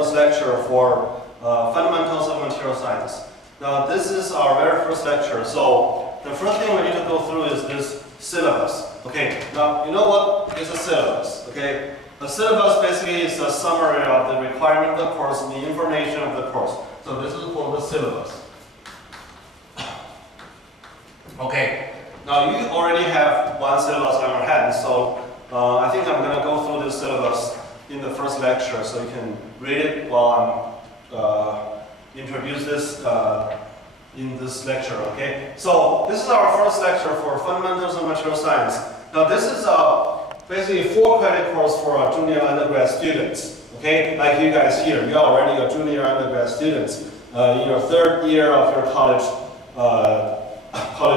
first lecture for Fundamentals of Material Science. Now this is our very first lecture, so the first thing we need to go through is this syllabus. Okay, now you know what is a syllabus, okay? A syllabus basically is a summary of the requirement of the course and the information of the course. So this is called the syllabus. Okay, now you already have one syllabus on your hand, so I think I'm going to go through this syllabus in the first lecture so you can read it while I'm introduce this in this lecture, okay? So this is our first lecture for Fundamentals of Material Science. Now this is basically a 4-credit course for our junior undergrad students, okay? Like you guys here, you're already a junior undergrad students in your 3rd year of your college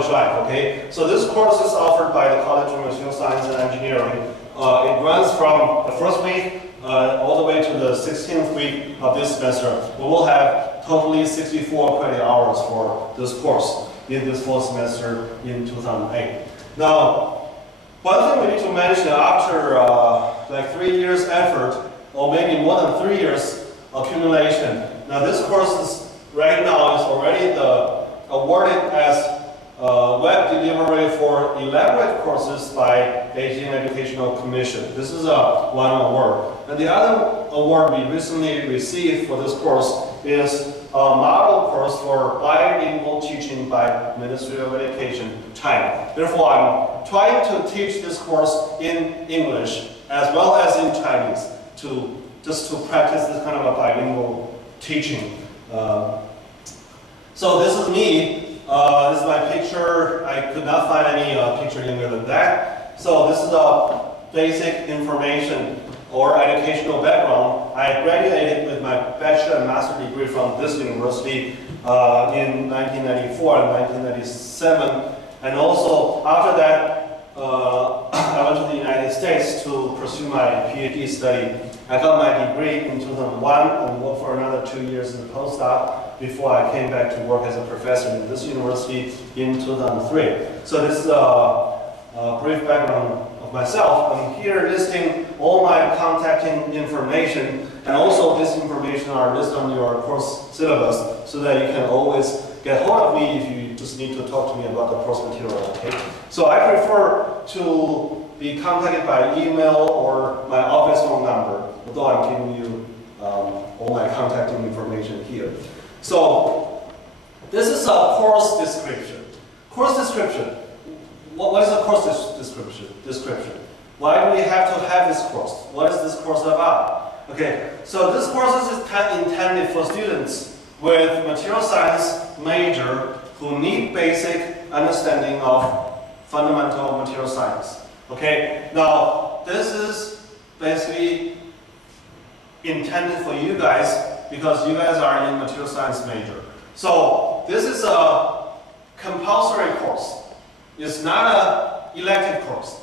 life, okay? So this course is offered by the College of Material Science and Engineering. It runs from the first week all the way to the 16th week of this semester. We will have totally 64 credit hours for this course in this fall semester in 2008. Now, one thing we need to mention after like 3 years effort, or maybe more than 3 years accumulation. Now this course is right now is already awarded as web delivery for elaborate courses by Beijing Educational Commission. This is one award. And the other award we recently received for this course is a model course for bilingual teaching by Ministry of Education, China. Therefore, I'm trying to teach this course in English as well as in Chinese just to practice this kind of a bilingual teaching. So this is me. This is my picture. I could not find any picture younger than that. So this is a basic information or educational background. I graduated with my bachelor and master degree from this university in 1994 and 1997. And also after that, I went to the United States to pursue my PhD study. I got my degree in 2001 and worked for another 2 years as a postdoc before I came back to work as a professor in this university in 2003. So this is a brief background of myself. I'm here listing all my contacting information, and also this information are listed on your course syllabus so that you can always get hold of me if you just need to talk to me about the course material, okay? So I prefer to be contacted by email or my office phone number, although I'm giving you all my contacting information here. So this is a course description. Course description. What is a course description? Why do we have to have this course? What is this course about? Okay, so this course is intended for students with material science major who need basic understanding of fundamental material science. Okay, now this is basically intended for you guys because you guys are in material science major. So this is a compulsory course. It's not an elective course,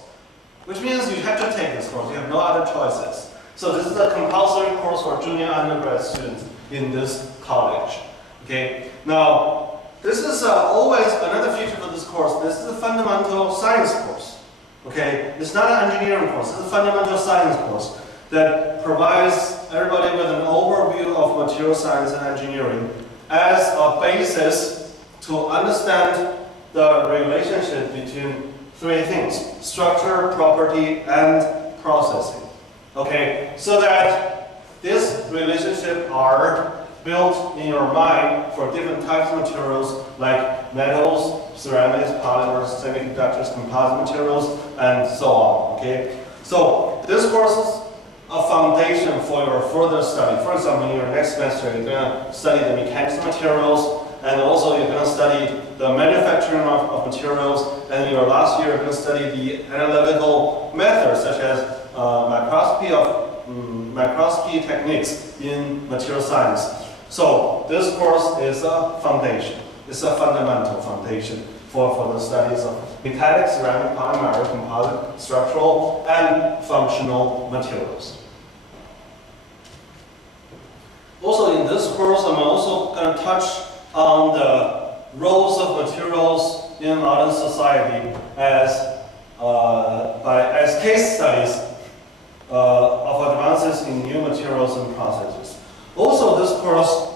which means you have to take this course. You have no other choices. So this is a compulsory course for junior undergrad students in this college. Okay. Now this is always another feature for this course. This is a fundamental science course. Okay. It's not an engineering course. It's a fundamental science course that provides everybody with an overview of material science and engineering as a basis to understand the relationship between 3 things: structure, property, and processing. Okay, so that this relationship are built in your mind for different types of materials like metals, ceramics, polymers, semiconductors, composite materials, and so on. Okay, so this course is a foundation for your further study. For example, in your next semester, you're going to study the mechanics of materials, and also you're going to study the manufacturing of materials, and in your last year, you're going to study the analytical methods, such as microscopy techniques in material science. So this course is a foundation. It's a fundamental foundation for the studies of metallic, ceramic, polymeric, composite, structural, and functional materials. Also in this course, I'm also going to touch on the roles of materials in modern society as case studies of advances in new materials and processes. Also, this course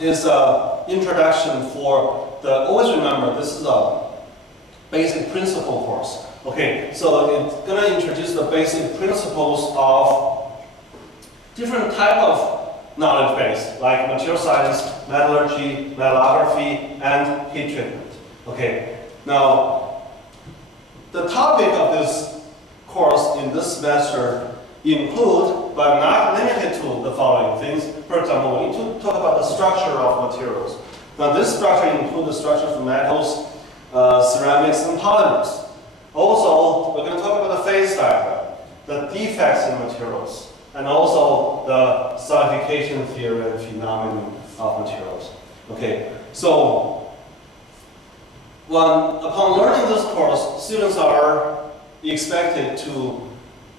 is an introduction for always remember, this is a basic principle course. Okay, so it's going to introduce the basic principles of different type of knowledge base, like material science, metallurgy, metallography, and heat treatment. Okay, now the topic of this course in this semester include, but not limited to, the following things. For example, we need to talk about the structure of materials. Now this structure includes the structure of metals, ceramics, and polymers. Also, we're going to talk about the phase diagram, the defects in materials, and also the solidification theory and phenomenon of materials. Okay, so upon learning this course, students are expected to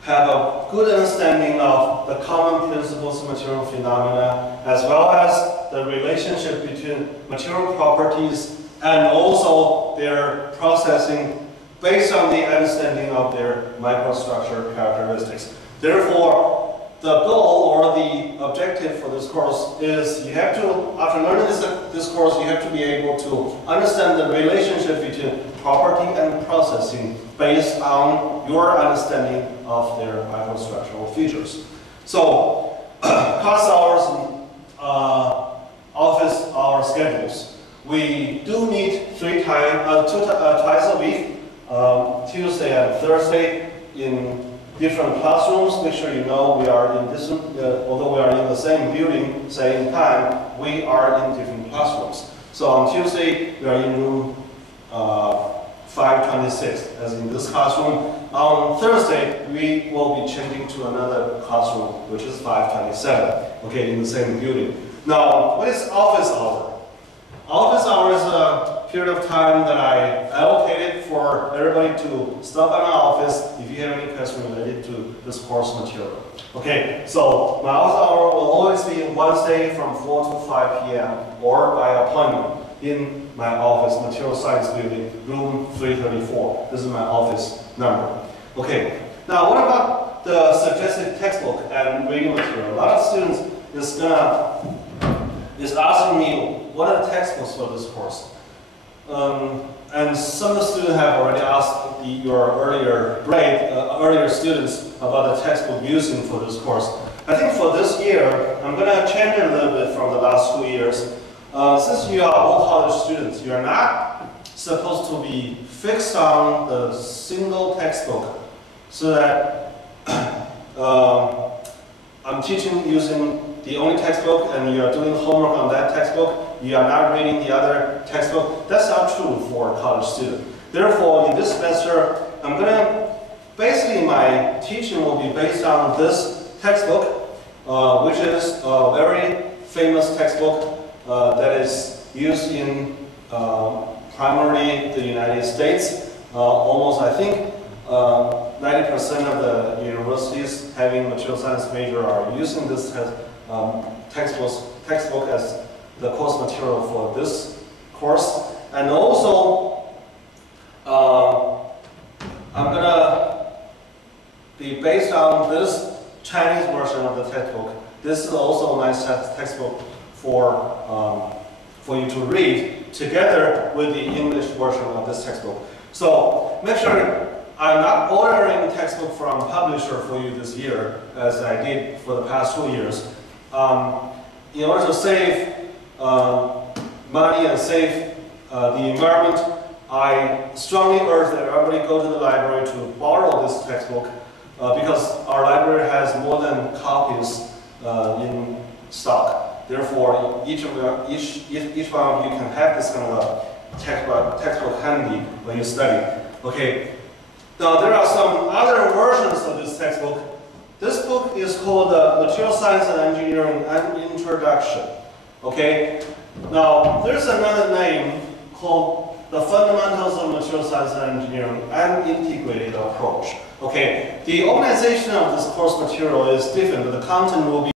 have a good understanding of the common principles of material phenomena, as well as the relationship between material properties and also their processing based on the understanding of their microstructure characteristics. Therefore, the goal or the objective for this course is you have to, after learning this course, you have to be able to understand the relationship between property and processing based on your understanding of their microstructural features. So, class hours and office hour schedules. We do meet twice a week, Tuesday and Thursday in different classrooms. Make sure you know we are in this, although we are in the same building, same time, we are in different classrooms. So on Tuesday, we are in room 526, as in this classroom. On Thursday, we will be changing to another classroom, which is 527, okay, in the same building. Now, what is office hour? Office hour is a period of time that I allocated for everybody to stop by my office if you have any questions related to this course material. Okay, so my office hour will always be Wednesday from 4 to 5 p.m. or by appointment in my office, Material Science Building, room 334. This is my office number. Okay, now what about the suggested textbook and reading material? A lot of students is asking me, what are the textbooks for this course? And some of the students have already asked your earlier students about the textbook using for this course. I think for this year, I'm going to change it a little bit from the last 2 years. Since you are all college students, you are not supposed to be fixed on the single textbook, so that I'm teaching using the only textbook and you are doing homework on that textbook. You are not reading the other textbook. That's not true for a college student. Therefore, in this semester, basically my teaching will be based on this textbook, which is a very famous textbook that is used in primarily the United States. Almost, I think, 90% of the universities having material science major are using this textbook as the course material for this course. And also, I'm going to be based on this Chinese version of the textbook. This is also a nice textbook for you to read together with the English version of this textbook. So make sure I'm not ordering a textbook from publisher for you this year, as I did for the past 2 years. In order to save money and save the environment, I strongly urge that everybody go to the library to borrow this textbook because our library has more than copies in stock. Therefore, each one of you can have this kind of a textbook handy when you study. Okay. Now there are some other versions of this textbook. This book is called Material Science and Engineering and Introduction. Okay. Now there's another name called The Fundamentals of Material Science and Engineering and Integrated Approach. Okay. The organization of this course material is different, but the content will be